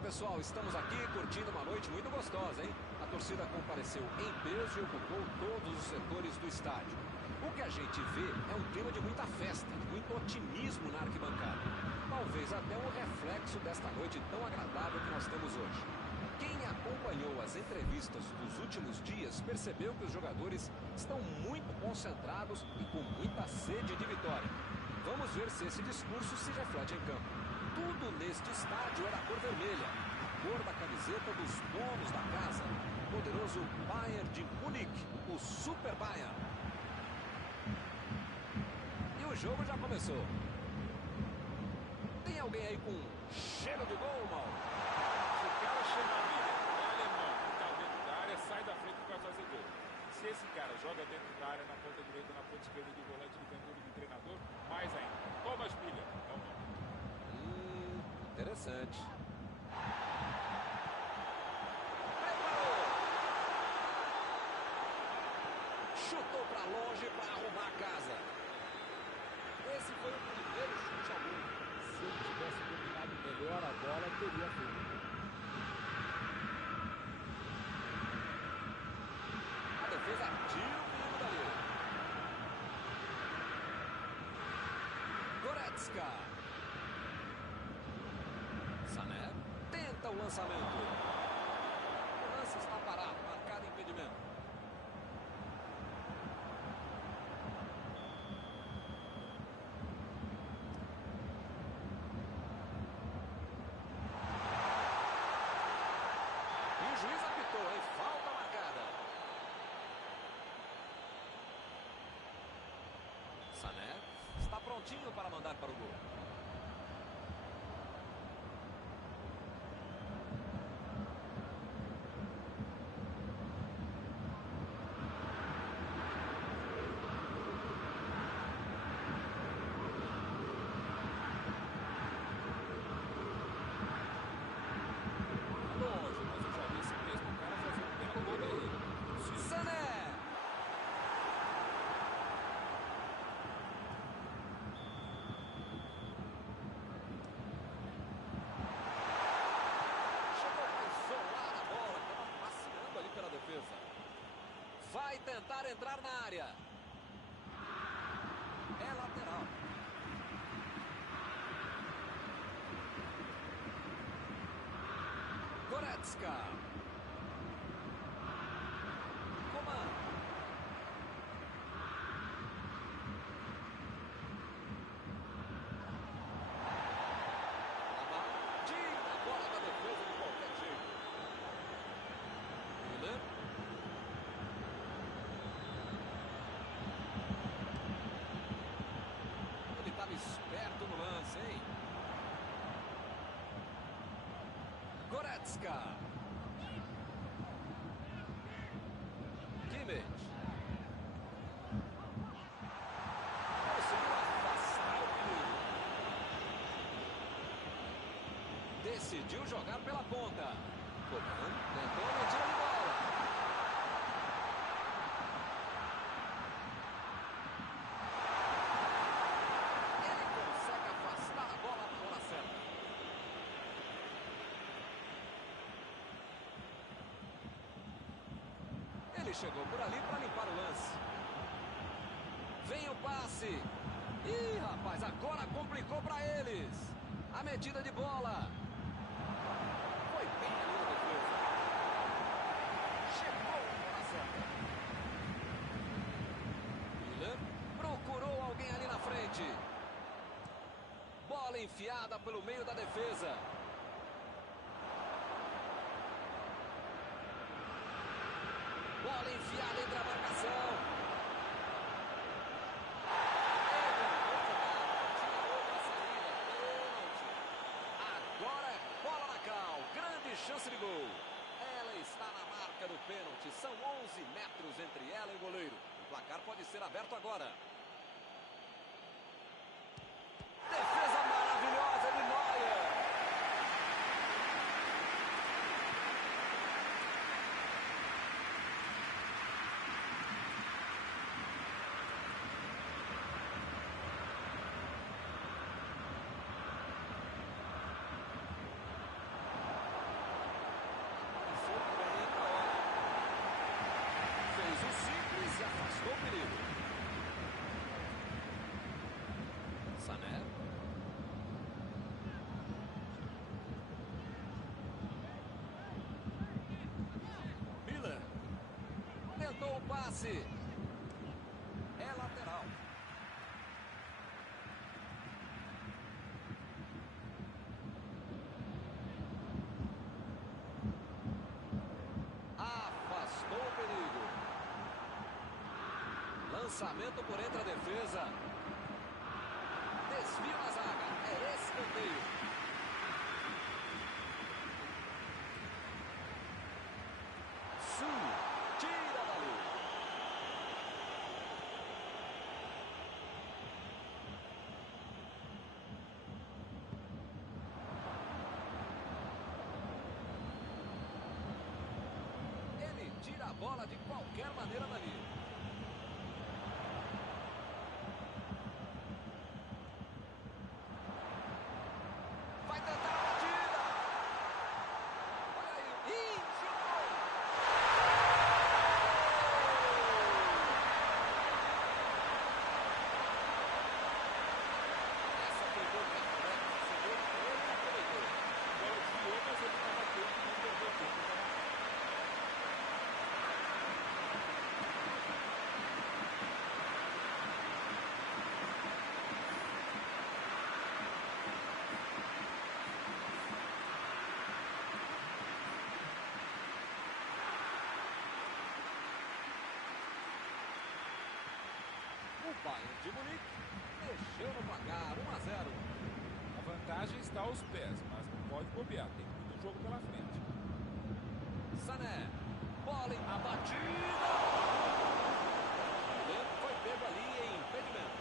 pessoal, estamos aqui curtindo uma noite muito gostosa, hein? A torcida compareceu em peso e ocupou todos os setores do estádio. O que a gente vê é um clima de muita festa, muito otimismo na arquibancada. Talvez até um reflexo desta noite tão agradável que nós temos hoje. Quem acompanhou as entrevistas dos últimos dias percebeu que os jogadores estão muito concentrados e com muita sede de vitória. Vamos ver se esse discurso se reflete em campo. Tudo neste estádio era cor vermelha, a cor da camiseta dos donos da casa, o poderoso Bayern de Munique, o Super Bayern. E o jogo já começou. Tem alguém aí com cheiro de gol, Mauro? Se o cara chamar dele, é alemão, que tá dentro da área, sai da frente e vai fazer gol. Se esse cara joga dentro da área, na ponta direita, na ponta esquerda do volante, do cantor do treinador, mais ainda. Thomas Müller é o nome. Interessante. Preparou! Chutou para longe para arrumar a casa. Esse foi o primeiro chute ao gol. Se ele tivesse dominado melhor a bola, teria feito. A defesa tira o perigo dali. Goretzka. Sané tenta o lançamento. O lance está parado, marcado impedimento. E o juiz apitou, hein? Falta marcada. Sané está prontinho para mandar para o gol. Longe, mas eu já vi esse mesmo cara fazer um belo gol daí. Sané! Chegou para isolar a bola, estava passeando ali pela defesa. Vai tentar entrar na área. É lateral. Goretzka. Coman. Tira a bola da defesa de qualquer jeito. Müller. Ele estava esperto no lance, hein? Goretzka. Kimmich. Conseguiu afastar o perigo. Decidiu jogar pela ponta. Coman tentou a metida de bola. Ele consegue afastar a bola na hora certa. Ele chegou por ali para limpar o lance. Vem o passe. Ih, rapaz, agora complicou para eles. A metida de bola. Foi bem ali na defesa. Chegou na hora certa. Müller procurou alguém ali na frente. Bola enfiada pelo meio da defesa. Bola enfiada entre a marcação. Tinha outra saída. Pênalti. Agora é bola na cal. Grande chance de gol. Ela está na marca do pênalti. São 11 metros entre ela e o goleiro. O placar pode ser aberto agora. Defesa maravilhosa de Neuer. perigo. Sané. Miller. Tentou o passe. É lateral. Afastou o perigo. Lançamento por entre a defesa. Desvio na zaga. É escanteio. Sul. Tira dali. Ele tira a bola de qualquer maneira dali. Vai tentar a batida. Olha aí. Ih, chutou. Essa foi boa para correta. Chegou e ele aproveitou. A bola desviou, mas ele estava atento e não perdeu tempo. O Bayern de Munique mexeu no placar, 1-0. A vantagem está aos pés, mas não pode bobear. Tem muito jogo pela frente. Sané, bola em a batida. O tempo foi pego ali em impedimento.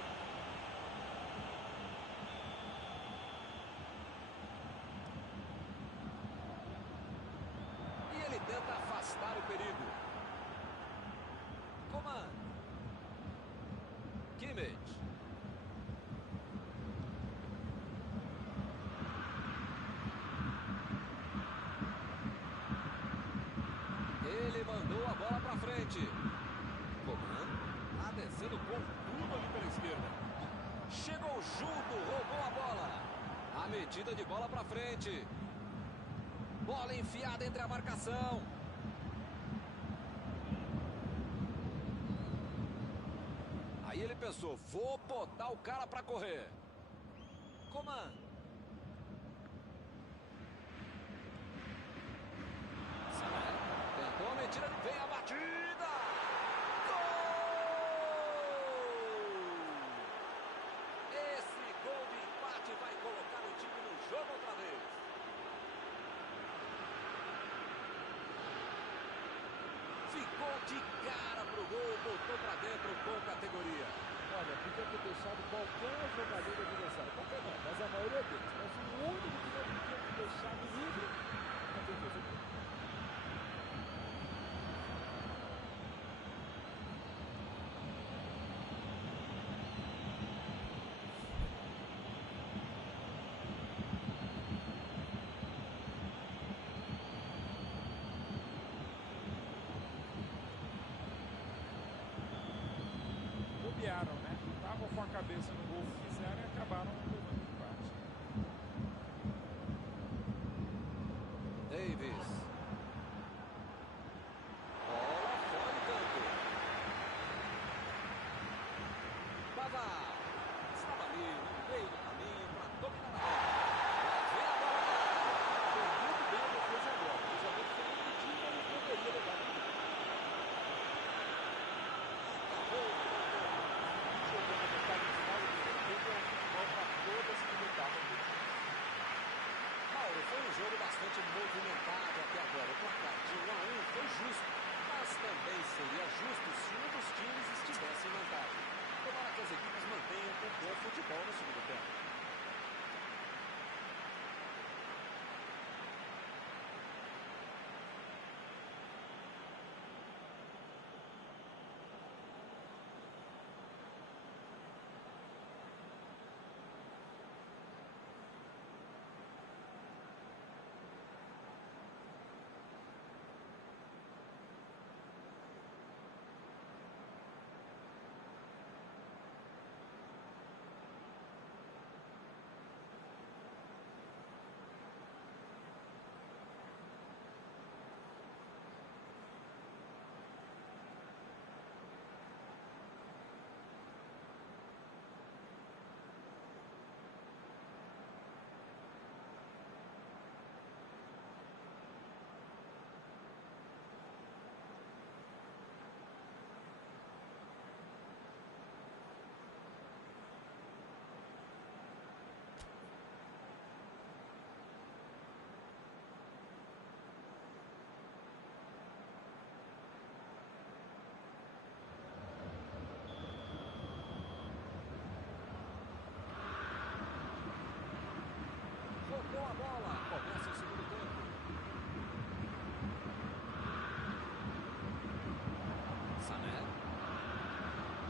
E ele tenta afastar o perigo. Coman. Kimmich. Ele mandou a bola para frente. Coman tá descendo com tudo ali pela esquerda. Chegou junto, roubou a bola. A metida de bola para frente. Bola enfiada entre a marcação. Aí ele pensou, vou botar o cara para correr. Coman. Sané. Tentou a metida, vem a batida. Gol! Esse gol de empate vai colocar o time no jogo outra vez. Ficou de cara pro gol, botou pra dentro com categoria. Olha, podia ter deixado qualquer jogador do adversário. Qualquer não, mas a maioria deles. Mas o único que não podia ter deixado livre é quem fez o gol. Bobearam, né? Estavam com a cabeça no gol que fizeram e acabaram levando empate. Davis. Bola fora do campo. Pavard. Estava ali no meio do caminho para dominar a bola. Lá vem a bola na área. Foi muito bem a defesa agora. O cruzamento foi muito tímido, mas não poderia levar muito. Acabou. Jogando a metade final do segundo tempo, é um futebol para todas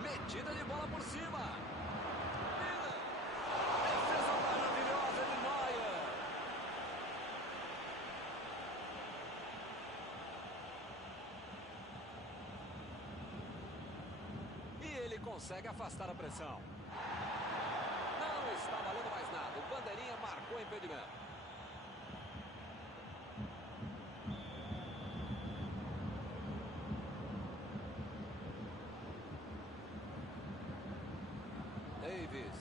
Metida de bola por cima. Miller. Defesa maravilhosa de Neuer. E ele consegue afastar a pressão. Não está valendo mais nada. O bandeirinha marcou o impedimento. Davis.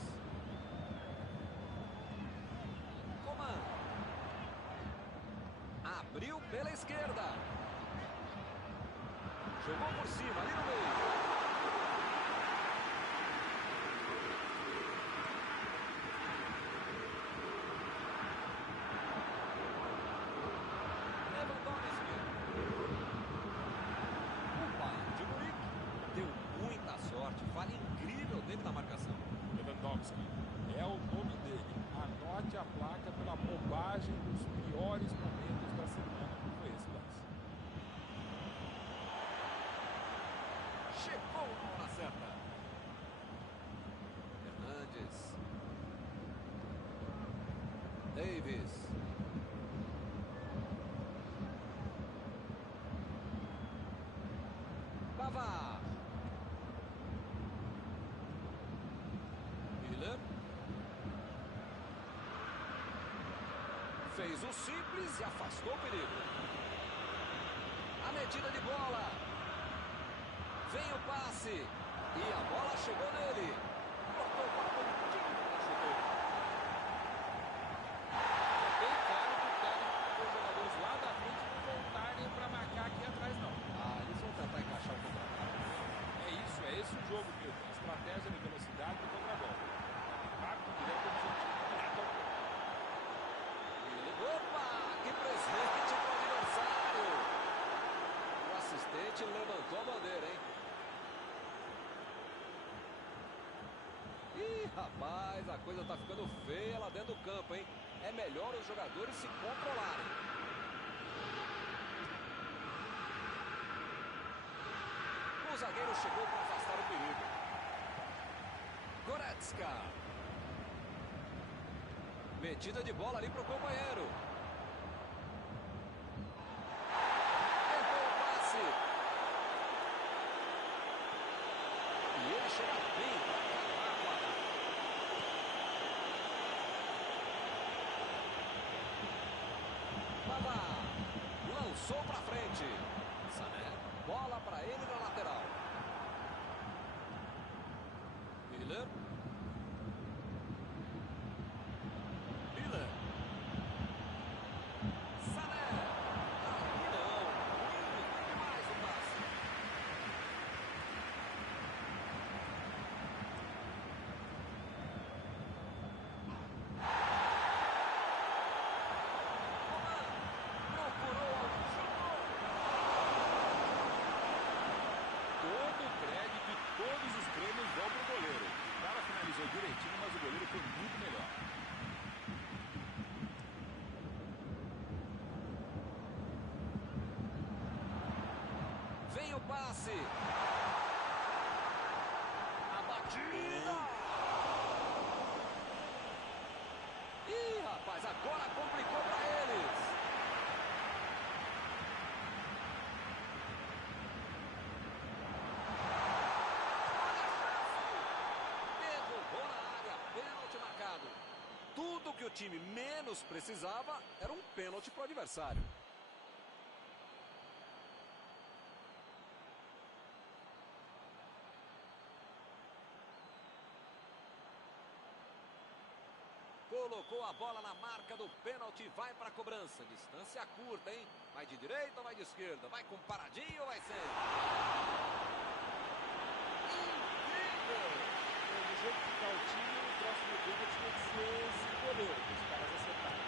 Coman. Abriu pela esquerda. Jogou por cima, ali no meio. Falha incrível dentro da marcação. Lewandowski é o nome dele. Anote a placa pela bobagem dos piores momentos da semana, como foi esse lance. Chegou na hora certa. Hernandes. Davis. Pavard. Fez o simples e afastou o perigo. A metida de bola. Vem o passe. E a bola chegou nele. Botou para o pontinho para chutou. É bem claro que o técnico para os jogadores lá da frente não voltarem para marcar aqui atrás, não. Eles vão tentar encaixar o contra-ataque. É isso, é esse o jogo, Milton. A estratégia de velocidade do contra-golpe. Impacto direto no sentido direto ao gol. Opa, que presente para o adversário. O assistente levantou a bandeira, hein? Ih, rapaz, a coisa tá ficando feia lá dentro do campo, hein? É melhor os jogadores se controlarem. O zagueiro chegou para afastar o perigo. Goretzka. Metida de bola ali pro companheiro. Tentou o passe. E ele chega bem para acabar com a ataque. Pavard lançou para frente. Sané, bola para ele na lateral. Miller. Direitinho, mas o goleiro foi muito melhor. Vem o passe. A batida. Ih, rapaz, agora complicou para eles. Tudo que o time menos precisava era um pênalti para o adversário. Colocou a bola na marca do pênalti e vai para a cobrança. Distância curta, hein? Vai de direita ou vai de esquerda? Vai com paradinho ou vai sem? Incrível! Do jeito que está o time, o próximo jogo tinha que ser esse goleiro, que os caras acertaram.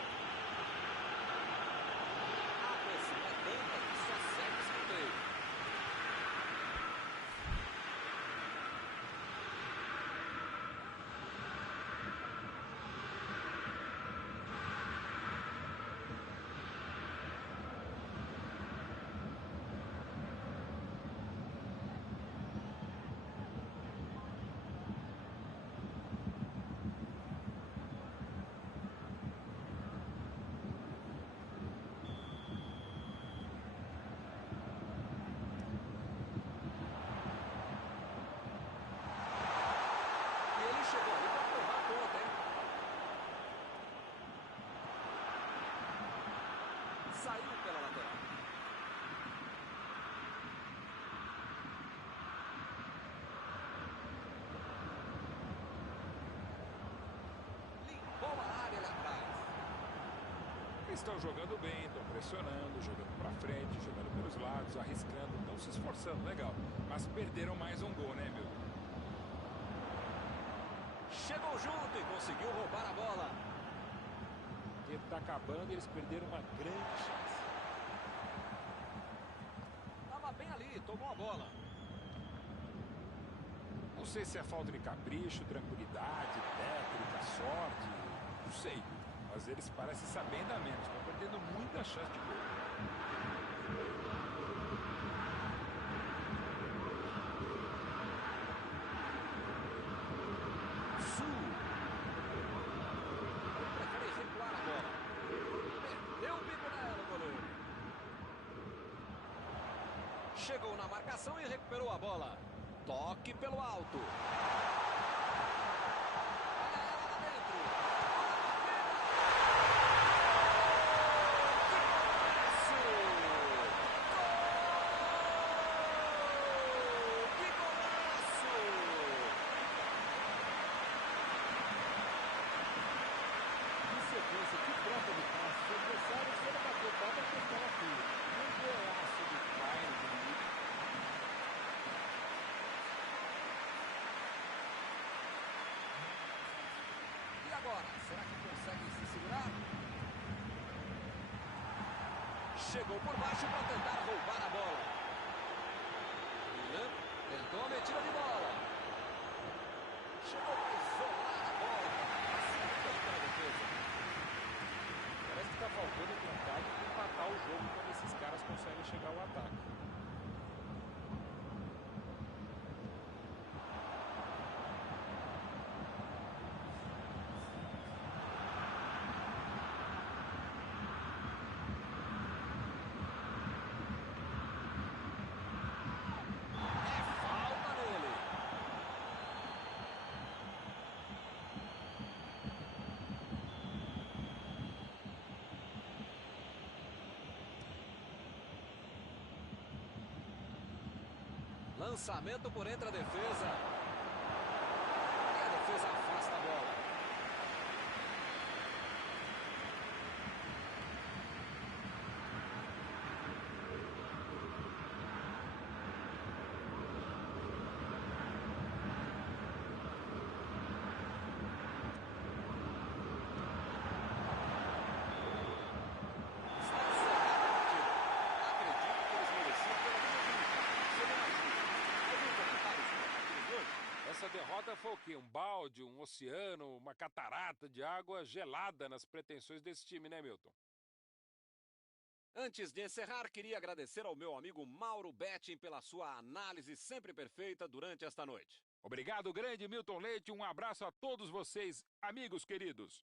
A pressão é tanta que só segue escanteio. estão jogando bem, estão pressionando, jogando para frente, jogando pelos lados, arriscando, estão se esforçando, legal. Mas perderam mais um gol, né, meu? Chegou junto e conseguiu roubar a bola. O tempo está acabando e eles perderam uma grande chance. Estava bem ali, tomou a bola. Não sei se é falta de capricho, tranquilidade, técnica, sorte, não sei. Mas eles parecem saber ainda menos, estão perdendo muita chance de gol. Prefere recuar a bola. Perdeu o bico nela, goleiro. Chegou na marcação e recuperou a bola. Toque pelo alto. Olha ela lá dentro. Que golaço! Que sequência, que troca de passos. O adversário só não bateu palma porque estava frio. Um golaço do Caio bonito. E agora? Será que consegue se segurar? Chegou por baixo para tentar roubar a bola. Milan tentou a metida de bola. Chegou para isolar a bola. Acertou pela defesa. Parece que está faltando vontade de empatar o jogo quando esses caras conseguem chegar ao ataque. É falta nele. Lançamento por entre a defesa. E a defesa afasta a bola. Está encerrada a partida. Acredito que eles mereciam pelo menos um empate. Seria mais justo. Algum comentário sobre a partida de hoje? Essa derrota foi o quê? Um balde, um oceano, uma catarata de água gelada nas pretensões desse time, né, Milton? Antes de encerrar, queria agradecer ao meu amigo Mauro Betting pela sua análise sempre perfeita durante esta noite. Obrigado, grande Milton Leite. Um abraço a todos vocês, amigos queridos.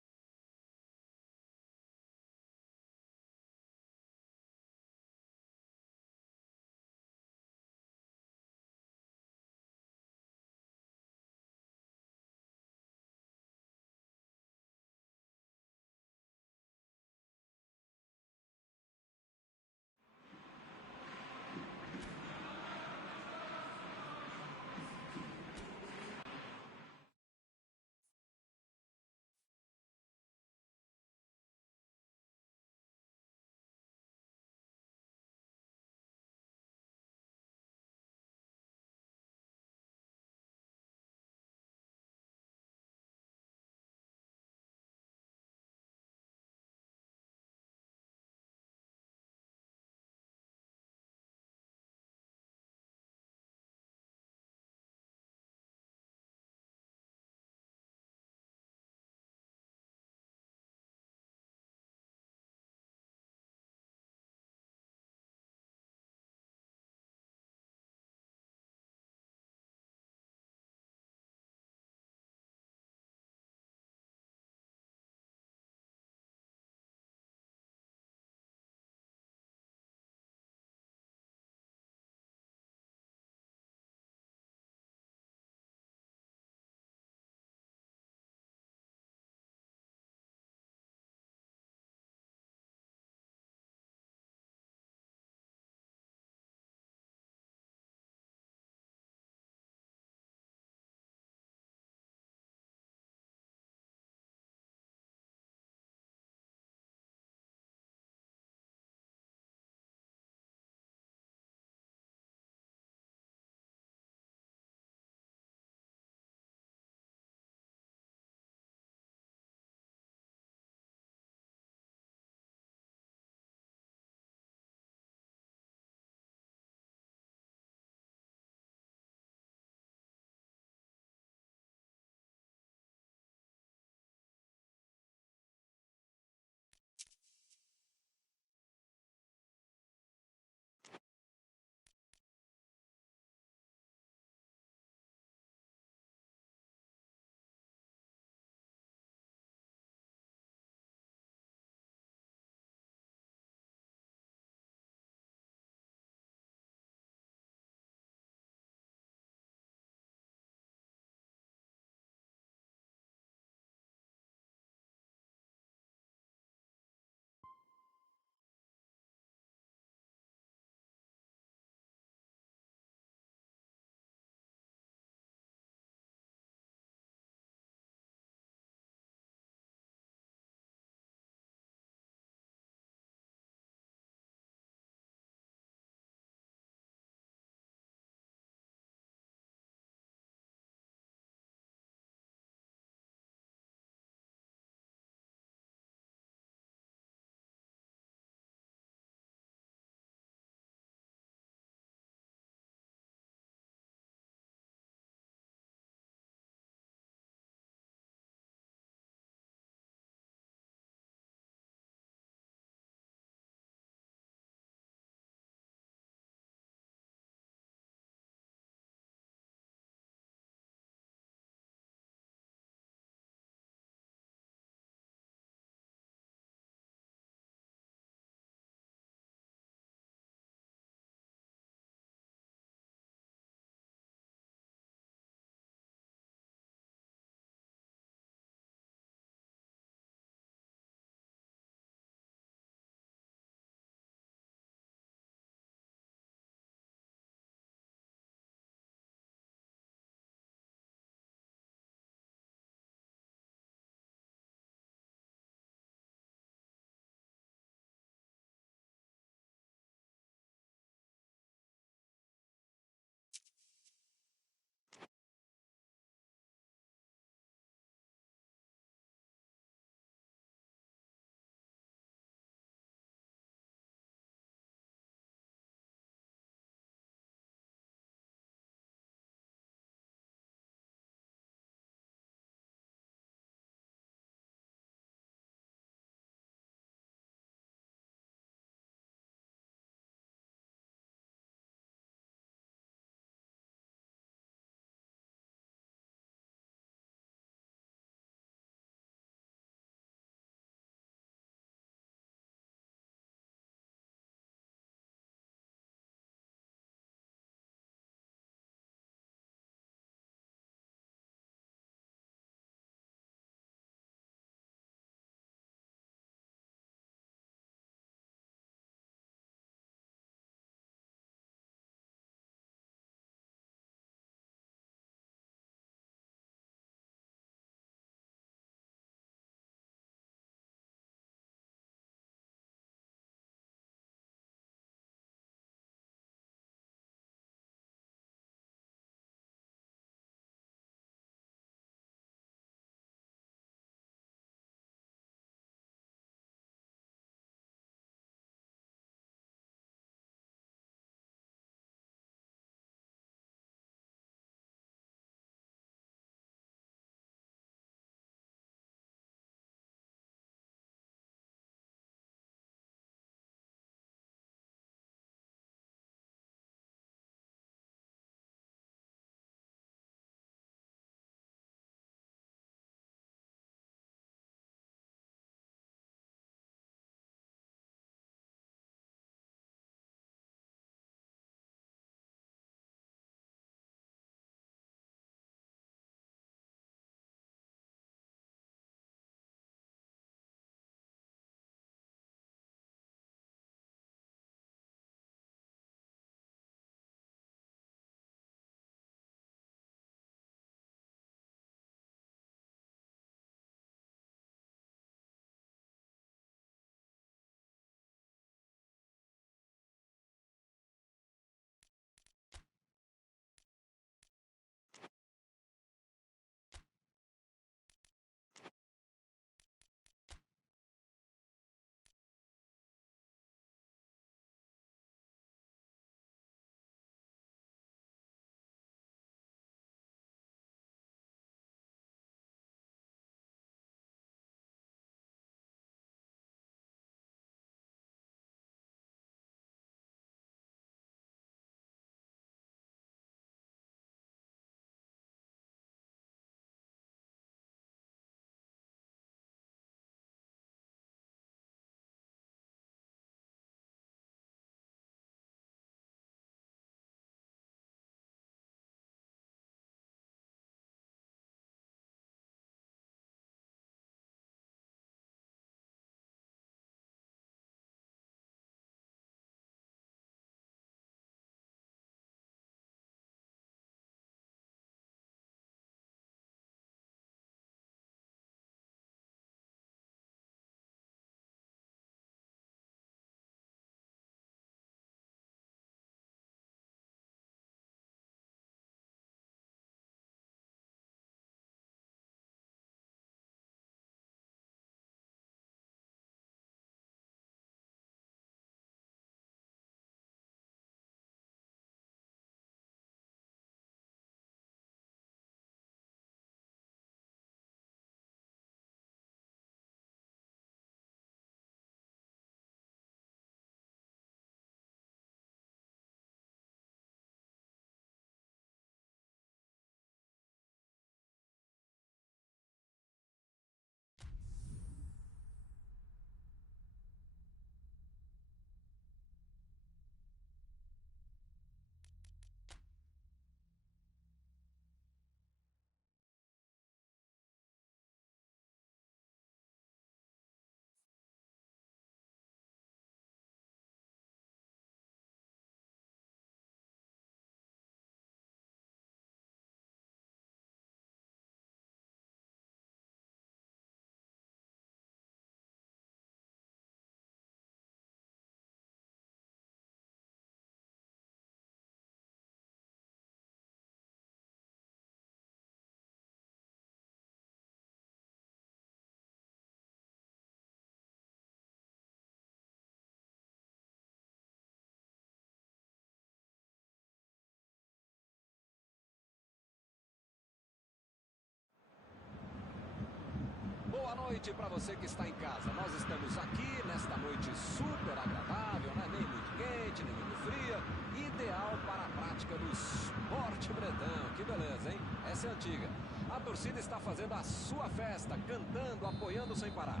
noite para você que está em casa. Nós estamos aqui nesta noite super agradável, né? Nem muito quente, nem muito fria. Ideal para a prática do esporte bretão. Que beleza, hein? Essa é antiga. A torcida está fazendo a sua festa, cantando, apoiando sem parar.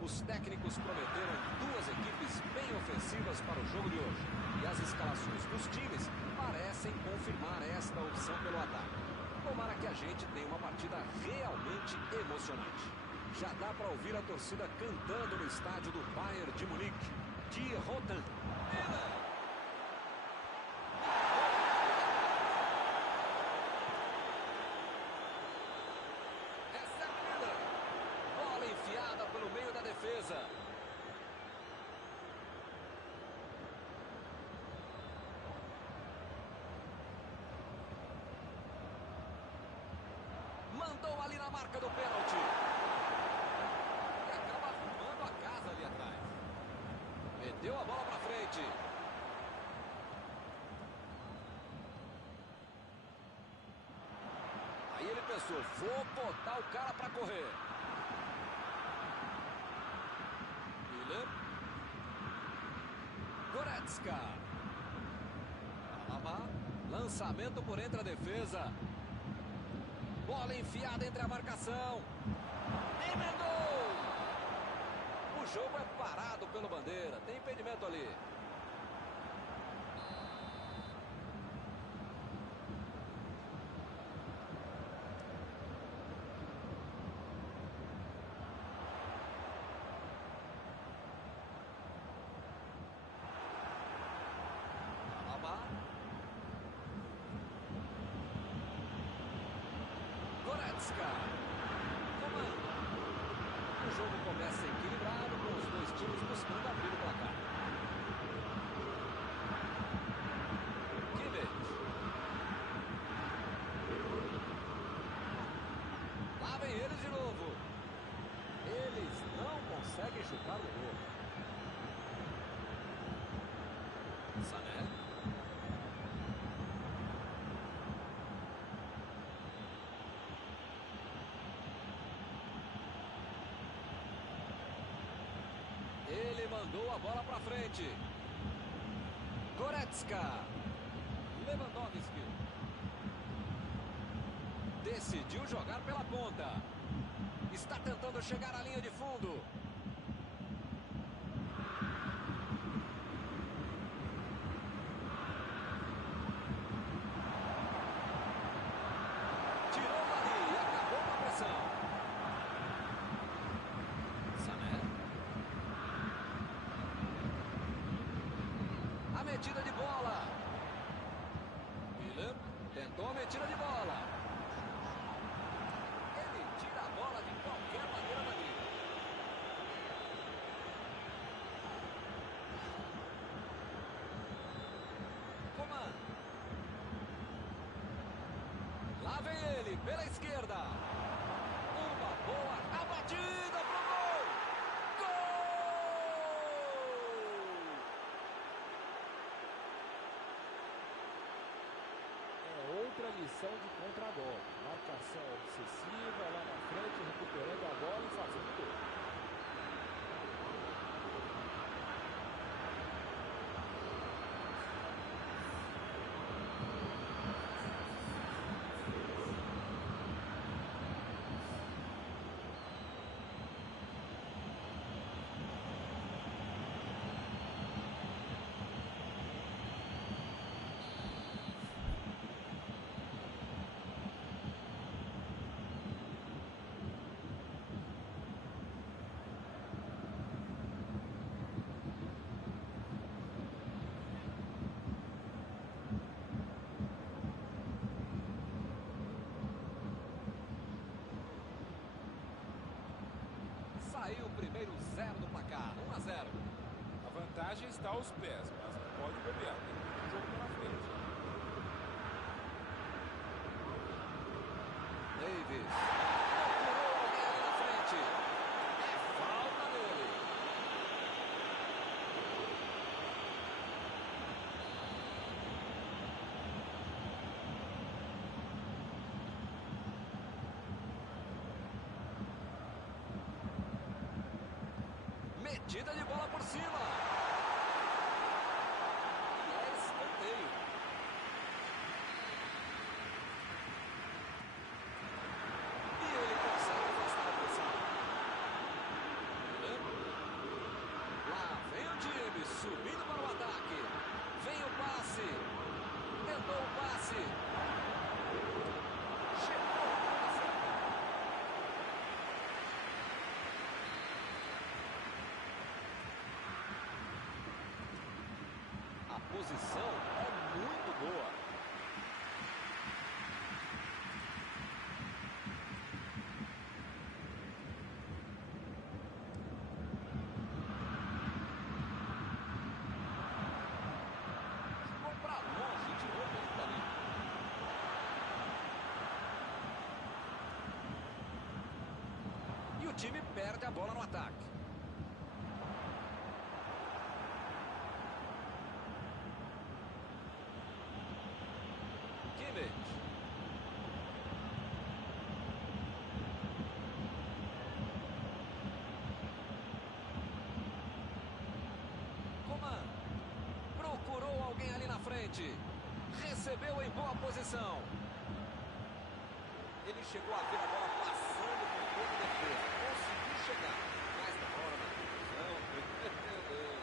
Os técnicos prometeram duas equipes bem ofensivas para o jogo de hoje. E as escalações dos times parecem confirmar esta opção pelo ataque. Tomara que a gente tenha uma partida realmente emocionante. Já dá para ouvir a torcida cantando no estádio do Bayern de Munique. Die Roten. Recebe Miller. Bola enfiada pelo meio da defesa. Mandou ali na marca do pênalti. E acaba arrumando a casa ali atrás. Meteu a bola pra frente. Aí ele pensou, vou botar o cara pra correr. Miller. Goretzka. Alaba. Lançamento por entre a defesa. Bola enfiada entre a marcação. Emendou! O jogo é parado pelo bandeira. Tem impedimento ali. Alaba. Goretzka. Comando. O jogo começa equilibrado com os dois times buscando abrir o placar. Kimmich. Lá vem eles de novo. Eles não conseguem chutar o gol. Sané. Ele mandou a bola para frente. Goretzka. Lewandowski. Decidiu jogar pela ponta. Está tentando chegar à linha de fundo. Tirou dali e acabou com a pressão. Sané. A metida de bola. Miller tentou a metida de bola. Ele tira a bola de qualquer maneira dali. Coman. Lá vem ele, pela esquerda. Uma boa abatida pro gol. Gol! Outra lição de contragolpe. Marcação obsessiva lá na frente, recuperando a bola e fazendo gol. Saiu o primeiro 0 do placar, 1-0. A vantagem está aos pés, mas não pode bobear. Tem muito jogo pela frente. Davis. Procurou alguém ali na frente. É falta dele. Metida de bola por cima. E é escanteio. E ele consegue afastar a pressão. Lá vem o time, subindo para o ataque. Vem o passe. Tentou o passe. Chegou a passe. A posição é muito boa. Jogou para longe, tirou bem dali. E o time perde a bola no ataque. Kimmich. Coman. Procurou alguém ali na frente. Recebeu em boa posição. Ele chegou a ver a bola passando por toda a defesa. Conseguiu chegar. Mas na hora da conclusão, meu Deus.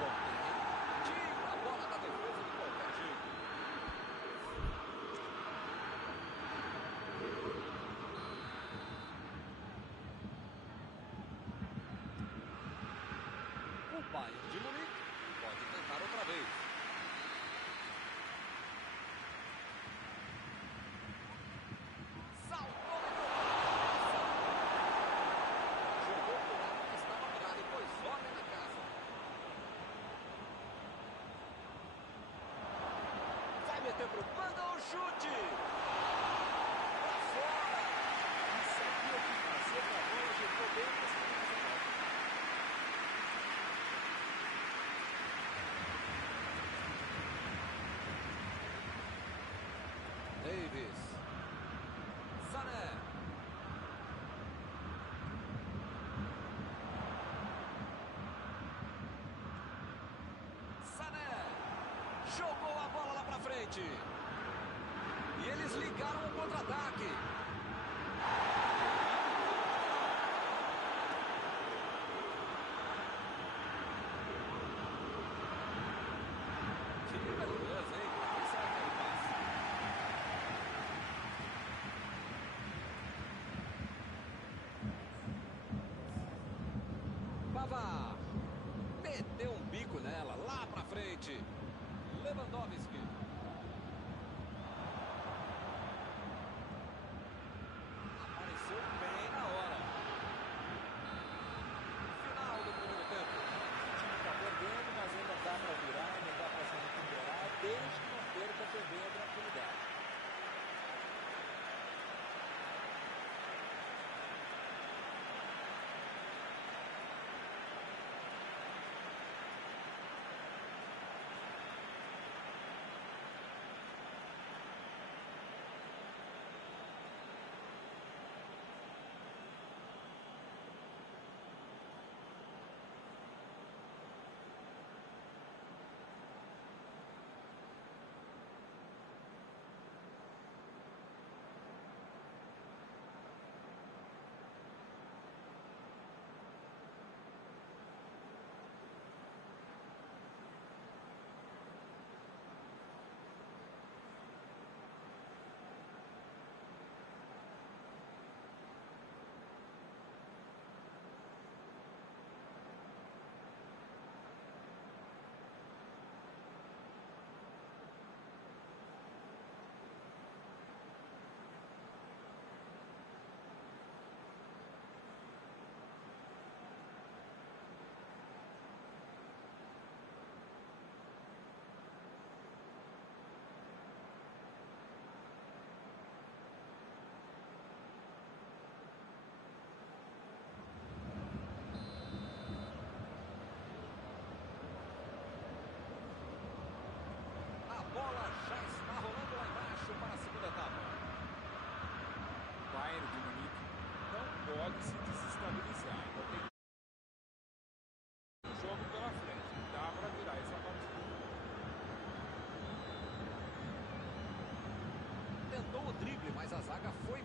Bom, tira a bola da defesa de qualquer jeito. O Bayern de Munique pode tentar outra vez. Saltou e jogou pro lado que estava virado e pôs ordem na casa. Vai meter pro banda o chute. Pra fora. E sabia o que fazer com a bola, jogou bem nessa finalização. Davis. Sané. Sané. Jogou a bola lá pra frente. E eles ligaram o contra-ataque. Que beleza, hein? Quem será que ele passa? Pavard. Meteu um bico nela, lá pra frente. Lewandowski. Apareceu bem na hora. Final do primeiro tempo. O time está perdendo, mas ainda dá para virar, ainda dá para se recuperar, desde que não perca também a tranquilidade.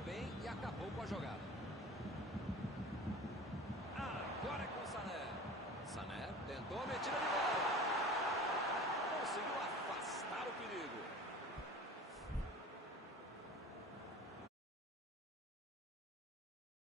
bem e acabou com a jogada.